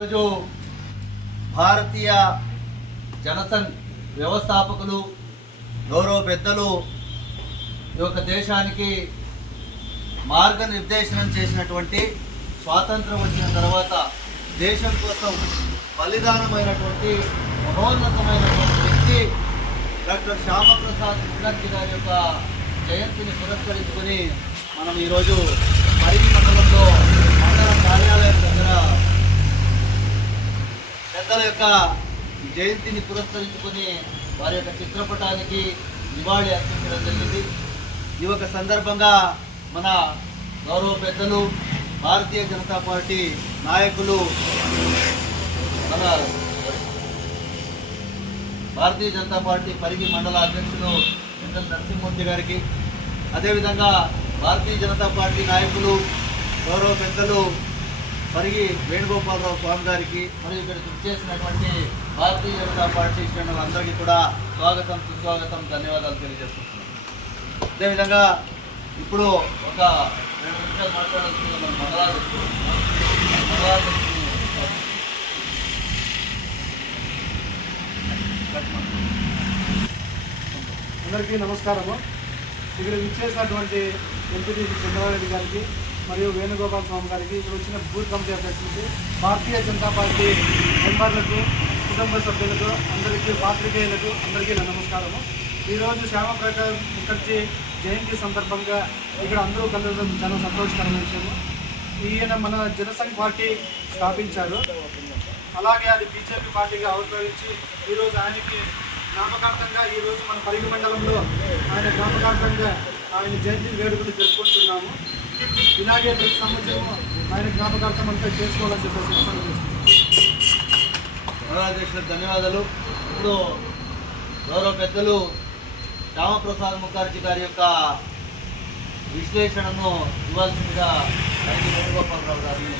ఈరోజు భారతీయ జనసంఘ్ వ్యవస్థాపకులు గౌరవ పెద్దలు ఈ యొక్క దేశానికి మార్గనిర్దేశనం చేసినటువంటి స్వాతంత్రం వచ్చిన తర్వాత దేశం కోసం బలిదానమైనటువంటి మహోన్నతమైనటువంటి వ్యక్తి డాక్టర్ శ్యామప్రసాద్ ముఖర్జీ గారి యొక్క జయంతిని పురస్కరించుకొని మనం ఈరోజు పరిగి మండలంలో మండల కార్యాలయం దగ్గర పెద్దల యొక్క జయంతిని పురస్కరించుకొని వారి యొక్క చిత్రపటానికి నివాళి అర్పించడం జరిగింది. ఈ యొక్క సందర్భంగా మన గౌరవ పెద్దలు భారతీయ జనతా పార్టీ నాయకులు మన భారతీయ జనతా పార్టీ పరిగి మండల అధ్యక్షులు ఎంఎల్ నరసింహమూర్తి గారికి, అదేవిధంగా భారతీయ జనతా పార్టీ నాయకులు గౌరవ పెద్దలు పరిగి వేణుగోపాలరావు స్వామి గారికి, మరియు ఇక్కడ చేసినటువంటి భారతీయ జనతా పార్టీ శ్రేణులందరికీ కూడా స్వాగతం, సుస్వాగతం, ధన్యవాదాలు తెలియజేస్తున్నాం. అదేవిధంగా ఇప్పుడు ఒక 2 నిమిషాలు మాట్లాడాల్సింది మన మండలాధ్యక్షులు. అందరికీ నమస్కారము. ఇక్కడ విచ్చేసినటువంటి ఎంపీ చంద్రారెడ్డి గారికి మరియు వేణుగోపాల స్వామి గారికి, ఇక్కడ వచ్చిన booth committee అధ్యక్షులకి, Bharatiya Janata party మెంబర్లకు, కుటుంబ సభ్యులకు, అందరికీ, పాత్రికేయులకు అందరికీ నా నమస్కారము. ఈరోజు శ్యామప్రసాద్ ముఖర్జీ జయంతి సందర్భంగా ఇక్కడ అందరూ కలగడం చాలా సంతోషకరమైన విషయము. ఈయన మన జనసంఘ్ పార్టీ స్థాపించారు. అలాగే అది బీజేపీ పార్టీగా ఆవిర్భవించి ఈరోజు ఆయనకి జ్ఞాపకార్థంగా ఈరోజు మన పరిగి మండలంలో ఆయన జ్ఞాపకార్థంగా ఆయన జయంతి వేడుకలు జరుపుకుంటున్నాము. ఇలాగే ప్రతి సంవత్సరం ఆయన జ్ఞాపకార్థం అంతా చేసుకోవాలని చెప్పేసి అధ్యక్షులకు ధన్యవాదాలు. ఇప్పుడు గౌరవ పెద్దలు శ్యామప్రసాద్ ముఖర్జీ గారి యొక్క విశ్లేషణను ఇవ్వాల్సిందిగా వేణుగోపాలరావు గారిని